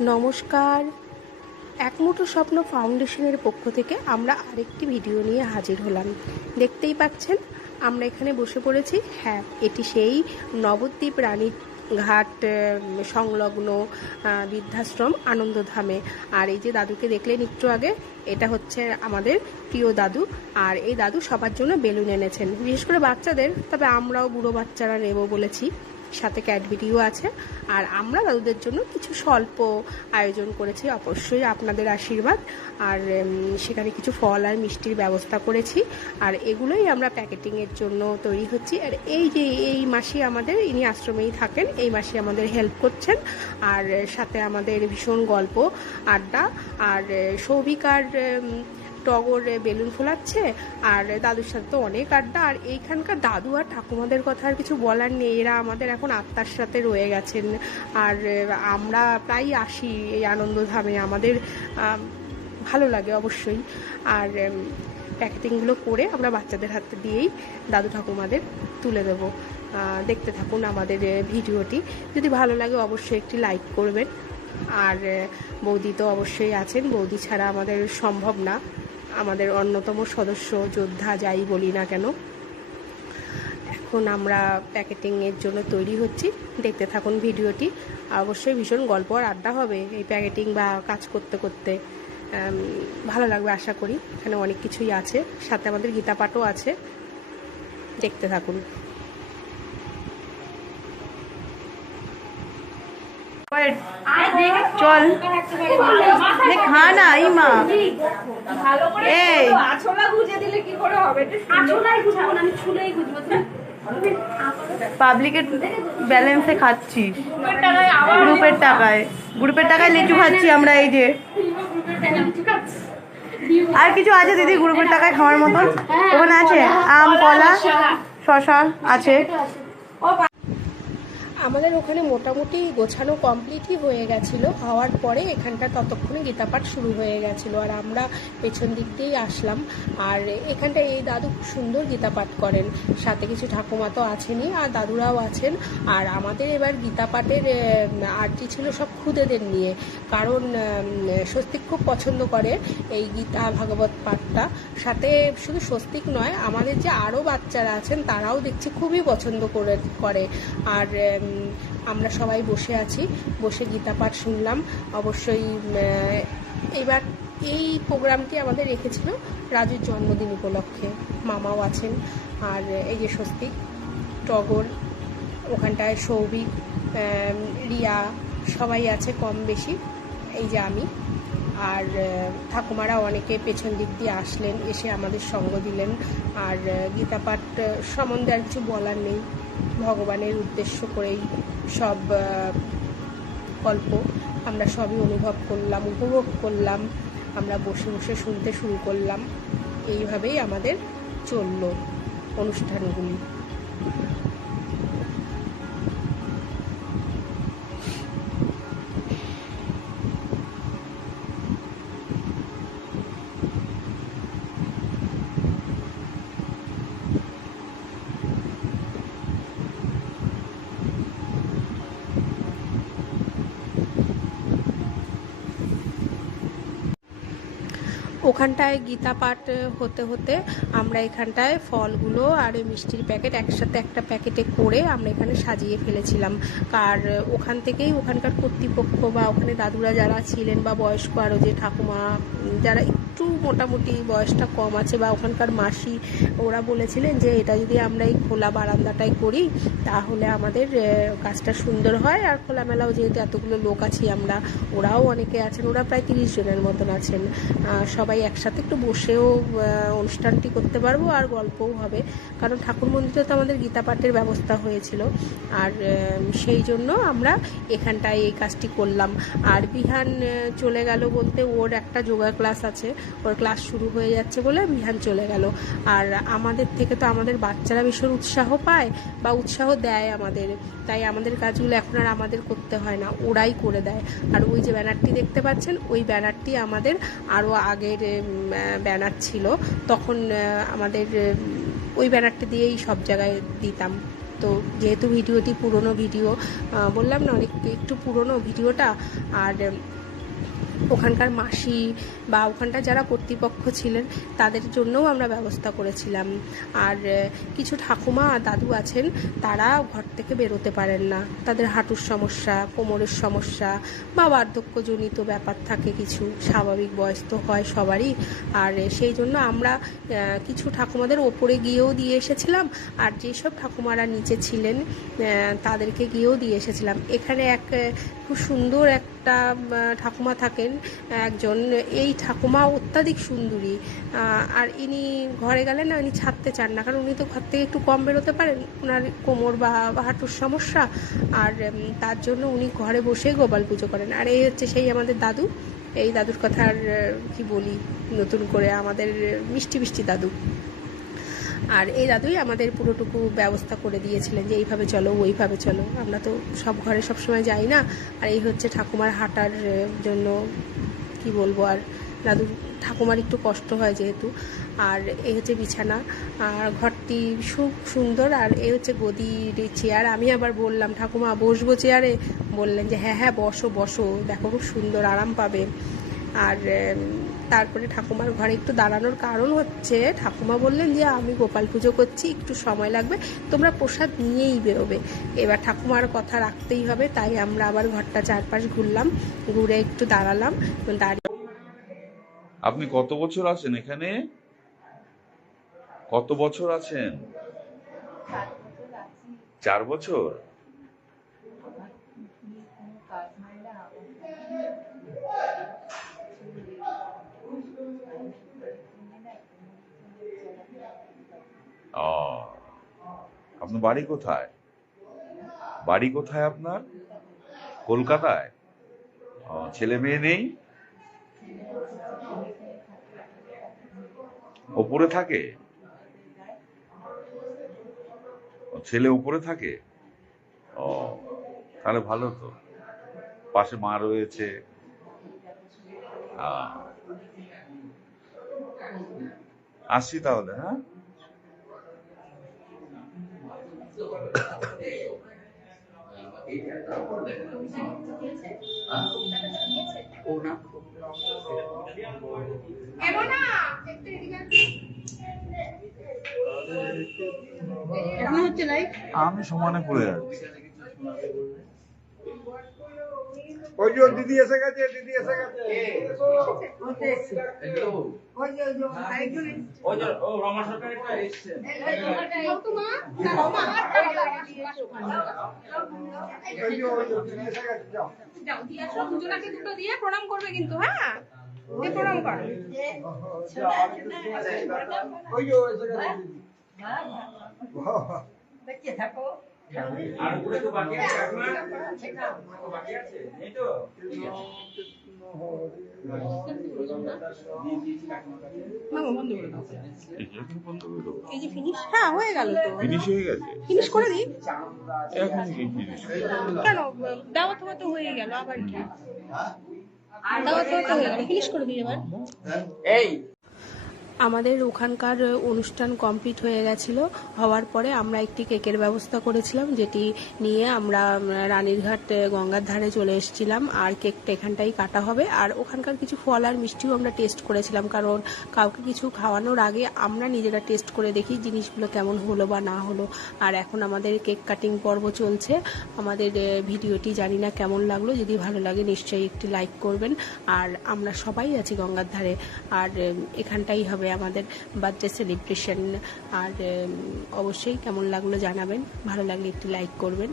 নমস্কার। একমুঠো স্বপ্ন ফাউন্ডেশনের পক্ষ থেকে আমরা আরেকটি ভিডিও নিয়ে হাজির হলাম। দেখতেই পাচ্ছেন, আমরা এখানে বসে পড়েছি। হ্যাঁ এটি সেই নবদ্বীপ রানী ঘাট সংলগ্ন বৃদ্ধাশ্রম আনন্দধামে। আর এই যে দাদুকে দেখলেন একটু আগে, এটা হচ্ছে আমাদের প্রিয় দাদু। আর এই দাদু সবার জন্য বেলুন এনেছেন। বিশেষ করে বাচ্চাদের, তবে আমরাও বুড়ো বাচ্চারা নেব বলেছি। সাথে ক্যাডবেরিও আছে। আর আমরা দাদুদের জন্য কিছু স্বল্প আয়োজন করেছি, অবশ্যই আপনাদের আশীর্বাদ। আর সেখানে কিছু ফল আর মিষ্টির ব্যবস্থা করেছি। আর এগুলোই আমরা প্যাকেটিংয়ের জন্য তৈরি হচ্ছি। আর এই যে, এই মাসি আমাদের ইনি আশ্রমেই থাকেন, এই মাসে আমাদের হেল্প করছেন। আর সাথে আমাদের ভীষণ গল্প, আড্ডা। আর সৌভিকার টগর বেলুন ফোলাচ্ছে, আর দাদুর সাথে তো অনেক আড্ডা, আর এইখানকার দাদু আর ঠাকুমাদের কথা আর কিছু বলার নেই। এরা আমাদের এখন আত্মার সাথে রয়ে গেছেন। আর আমরা প্রায় আসি এই আনন্দধামে। আমাদের ভালো লাগে অবশ্যই। আর প্যাকেটিংগুলো করে আমরা বাচ্চাদের হাতে দিয়েই দাদু ঠাকুমাদের তুলে দেবো। দেখতে থাকুন আমাদের ভিডিওটি। যদি ভালো লাগে অবশ্যই একটি লাইক করবেন। আর বৌদি তো অবশ্যই আছেন। বৌদি ছাড়া আমাদের সম্ভব না। আমাদের অন্যতম সদস্য, যোদ্ধা, যাই বলি না কেন। এখন আমরা প্যাকেটিংয়ের জন্য তৈরি হচ্ছি। দেখতে থাকুন ভিডিওটি। অবশ্যই ভীষণ গল্প আর আড্ডা হবে এই প্যাকেটিং বা কাজ করতে করতে। ভালো লাগবে আশা করি। এখানে অনেক কিছুই আছে। সাথে আমাদের গীতা পাঠও আছে। দেখতে থাকুন। চল খা না এই মা এই। করো, আঁচলা গুজে দিলে কি করে হবে আঁচলাই গুজাবো না আমি ছুলেই গুজবো তুমি পাবলিকের ব্যালেন্সে খাচ্ছিস গ্রুপের টাকায় গ্রুপের টাকায়। লিচু খাচ্ছি আমরা এই যে। আর কিছু আছে দিদি গ্রুপের টাকায় খাওয়ার মতন ওখানে আছে? আম কলা শশা আছে। আমাদের ওখানে মোটামুটি গোছানো কমপ্লিটই হয়ে গেছিল। হওয়ার পরে এখানটা ততক্ষণে গীতাপাঠ শুরু হয়ে গেছিল আর আমরা পেছন দিক দিয়েই আসলাম। আর এখানটা এই দাদু খুব সুন্দর গীতাপাঠ করেন। সাথে কিছু ঠাকুমা তো আছেনই আর দাদুরাও আছেন। আর আমাদের এবার গীতাপাঠের আরতি ছিল সব খুদেদের নিয়ে। কারণ স্বস্তিক খুব পছন্দ করে এই গীতা, ভাগবত পাঠটা। সাথে শুধু স্বস্তিক নয়, আমাদের যে আরও বাচ্চারা আছেন তারাও দেখছি খুবই পছন্দ করে করে। আর আমরা সবাই বসে আছি, বসে গীতা পাঠ শুনলাম। অবশ্যই এবার এই প্রোগ্রামটি আমাদের রেখেছিল রাজুর জন্মদিন উপলক্ষে। মামাও আছেন, আর এই যে স্বস্তিক, টগর, ওখানটায় সৌভিক রিয়া, সবাই আছে কম বেশি। এই যে আমি। আর ঠাকুমারা অনেকে পেছন দিক দিয়ে আসলেন, এসে আমাদের সঙ্গ দিলেন। আর গীতাপাঠ সম্বন্ধে আর কিছু বলার নেই। ভগবানের উদ্দেশ্য করেই সব গল্প আমরা সবই অনুভব করলাম, উপভোগ করলাম, আমরা বসে বসে শুনতে শুরু করলাম। এইভাবেই আমাদের চলল অনুষ্ঠানগুলি। ওখানটায় গীতা পাঠ হতে হতে আমরা এখানটায় ফলগুলো আর এই মিষ্টির প্যাকেট একসাথে একটা প্যাকেটে করে আমরা এখানে সাজিয়ে ফেলেছিলাম। আর ওখান থেকেই ওখানকার কর্তৃপক্ষ বা ওখানে দাদুরা যারা ছিলেন বা বয়স্ক আরও যে ঠাকুমা যারা একটু মোটামুটি বয়সটা কম আছে, বা ওখানকার মাসি ওরা বলেছিলেন যে এটা যদি আমরা এই খোলা বারান্দাটাই করি, তাহলে আমাদের কাজটা সুন্দর হয়। আর খোলামেলাও যেহেতু এতগুলো লোক আছি আমরা, ওরাও অনেকে আছেন, ওরা প্রায় তিরিশ জনের মতন আছেন। সবাই একসাথে একটু বসেও অনুষ্ঠানটি করতে পারব আর গল্পও হবে। কারণ ঠাকুর মন্দিরে তো আমাদের গীতা পাঠের ব্যবস্থা হয়েছিল। আর সেই জন্য আমরা এখানটায় এই কাজটি করলাম। আর বিহান চলে গেল বলতে ওর একটা যোগা ক্লাস আছে। ওর ক্লাস শুরু হয়ে যাচ্ছে বলে বিহান চলে গেল। আর আমাদের থেকে তো আমাদের বাচ্চারা ভীষণ উৎসাহ পায় বা উৎসাহ দেয় আমাদের। তাই আমাদের কাজগুলো এখন আর আমাদের করতে হয় না, ওরাই করে দেয়। আর ওই যে ব্যানারটি দেখতে পাচ্ছেন, ওই ব্যানারটি আমাদের আরও আগের ব্যানার ছিল। তখন আমাদের ওই ব্যানারটি দিয়েই সব জায়গায় দিতাম। তো যেহেতু ভিডিওটি পুরনো ভিডিও বললাম না অনেক একটু পুরনো ভিডিওটা, আর ওখানকার মাসি বা ওখানটা যারা কর্তৃপক্ষ ছিলেন, তাদের জন্যও আমরা ব্যবস্থা করেছিলাম। আর কিছু ঠাকুমা আর দাদু আছেন, তারা ঘর থেকে বেরোতে পারেন না। তাদের হাঁটুর সমস্যা, কোমরের সমস্যা বা বার্ধক্যজনিত ব্যাপার থাকে কিছু, স্বাভাবিক বয়স তো হয় সবারই। আর সেই জন্য আমরা কিছু ঠাকুমাদের ওপরে গিয়েও দিয়ে এসেছিলাম, আর যেসব ঠাকুমারা নিচে ছিলেন তাদেরকে গিয়েও দিয়ে এসেছিলাম। এখানে এক খুব সুন্দর একটা ঠাকুমা থাকেন একজন এই ঠাকুমা অত্যাধিক সুন্দরী। আর ইনি ঘরে গেলেন না, ইনি ছাড়তে চান না, কারণ উনি তো ঘর থেকে একটু কম বেরোতে পারেন। ওনার কোমর বা হাঁটুর সমস্যা। আর তার জন্য উনি ঘরে বসেই গোপাল পুজো করেন। আর এই হচ্ছে সেই আমাদের দাদু। এই দাদুর কথা আর কি বলি, নতুন করে আমাদের মিষ্টি মিষ্টি দাদু। আর এই দাদুই আমাদের পুরোটুকু ব্যবস্থা করে দিয়েছিলেন যে এইভাবে চলো, ওইভাবে চলো। আমরা তো সব ঘরে সব সময় যাই না। আর এই হচ্ছে ঠাকুমার হাঁটার জন্য কি বলব আর দাদু ঠাকুমার একটু কষ্ট হয় যেহেতু। আর এই হচ্ছে বিছানা। আর ঘরটি খুব সুন্দর। আর এই হচ্ছে গদির চেয়ার। আমি আবার বললাম, ঠাকুমা, বসবো চেয়ারে? বললেন যে হ্যাঁ হ্যাঁ বসো বসো। দেখো, খুব সুন্দর, আরাম পাবে। আর তারপরে ঠাকুমার ঘরে একটু দাঁড়ানোর কারণ হচ্ছে ঠাকুমা বললেন যে আমি গোপাল পুজো করছি একটু সময় লাগবে তোমরা প্রসাদ নিয়েই বেরোবে। এবার ঠাকুমার কথা রাখতেই হবে তাই আমরা আবার ঘরটা চারপাশ ঘুরলাম ঘুরে একটু দাঁড়ালাম দাঁড়িয়ে আপনি কত বছর আছেন এখানে? কত বছর আছেন? চার বছর ও আপনার বাড়ি কোথায়? বাড়ি কোথায় আপনার? কলকাতায়? ছেলে মেয়ে নেই? ওপরে থাকে? ছেলে উপরে থাকে? ও, তাহলে ভালো তো। পাশে মা রয়েছে। আসছি তাহলে হ্যাঁ এগো না একটু এদিকে আমি সমানে পড়ে যাচ্ছি। ওই যে দিদি এসে গেছে দিদি এসে গেছে দুটো দিয়ে প্রণাম করবে কিন্তু হ্যাঁ প্রণাম কর ওই যে ও এসে গেছে দিদি এখন বন্ধ করে দেবো এই যে ফিনিশ হ্যাঁ হয়ে গেল তো। ফিনিশ হয়ে গেছে? ফিনিশ করে দিই? এখন কি ফিনিশ কেন? দেওয়া তোমার তো হয়ে গেল আবার কি? দেওয়া তোমার তো হয়ে গেল। ফিনিশ করে দিই এবার। আমাদের ওখানকার অনুষ্ঠান কমপ্লিট হয়ে গেছিল। হওয়ার পরে আমরা একটি কেকের ব্যবস্থা করেছিলাম, যেটি নিয়ে আমরা রানীরঘাট গঙ্গার ধারে চলে এসেছিলাম। আর কেকটা এখানটাই কাটা হবে। আর ওখানকার কিছু ফল আর মিষ্টিও আমরা টেস্ট করেছিলাম, কারণ কাউকে কিছু খাওয়ানোর আগে আমরা নিজেরা টেস্ট করে দেখি জিনিসগুলো কেমন হলো বা না হলো। আর এখন আমাদের কেক কাটিং পর্ব চলছে। আমাদের ভিডিওটি জানি না কেমন লাগল। যদি ভালো লাগে নিশ্চয়ই একটি লাইক করবেন। আর আমরা সবাই আছি গঙ্গার ধারে। আর এখানটাই হবে। আমাদের বার্থডে সেলিব্রেশন। আর অবশ্যই কেমন লাগল জানাবেন। ভালো লাগলে একটু লাইক করবেন।